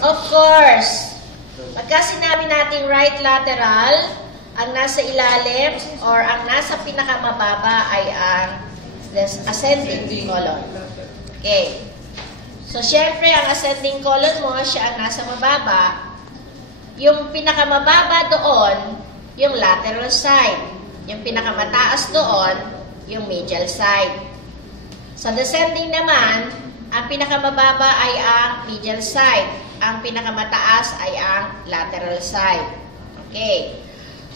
Of course, pagka sinabi nating right lateral, ang nasa ilalim or ang nasa pinakamababa ay ang ascending colon. Okay. So, syempre, ang ascending colon mo, siya ang nasa mababa. Yung pinakamababa doon, yung lateral side. Yung pinakamataas doon, yung medial side. Sa descending naman, ang pinakamababa ay ang medial side. Ang pinakamataas ay ang lateral side. Okay.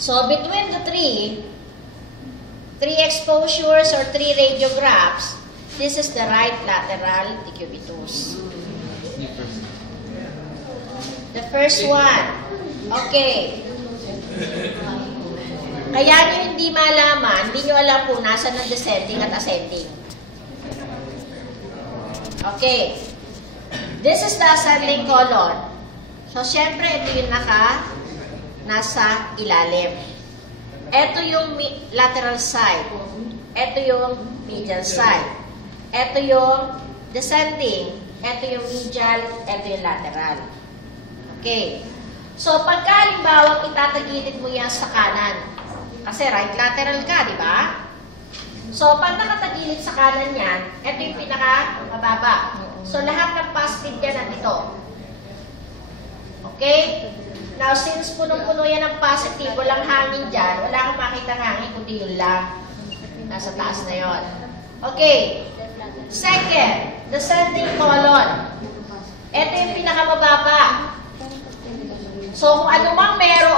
So, between the three exposures or three radiographs, this is the right lateral decubitus. The first one. Okay. Kaya nyo hindi malaman, hindi nyo alam kung nasa ng descending at ascending. Okay. This is the ascending colon. So, syempre, ito yung nasa ilalim. Ito yung lateral side. Ito yung medial side. Ito yung descending. Ito yung medial. Ito yung lateral. Okay. So, pagka halimbawa itatagilid mo yan sa kanan, kasi right lateral ka, di ba? So, pag nakatagilid sa kanan yan, ito yung pinaka-mababa. So, lahat ng positive yan nandito. Okay? Now, since punong-puno yan ng positive, walang hangin dyan, wala kang makita ng hangin, kundi yun lang. Nasa taas na yon. Okay. Second, descending colon. Ito yung pinakamababa. So, kung ano mang meron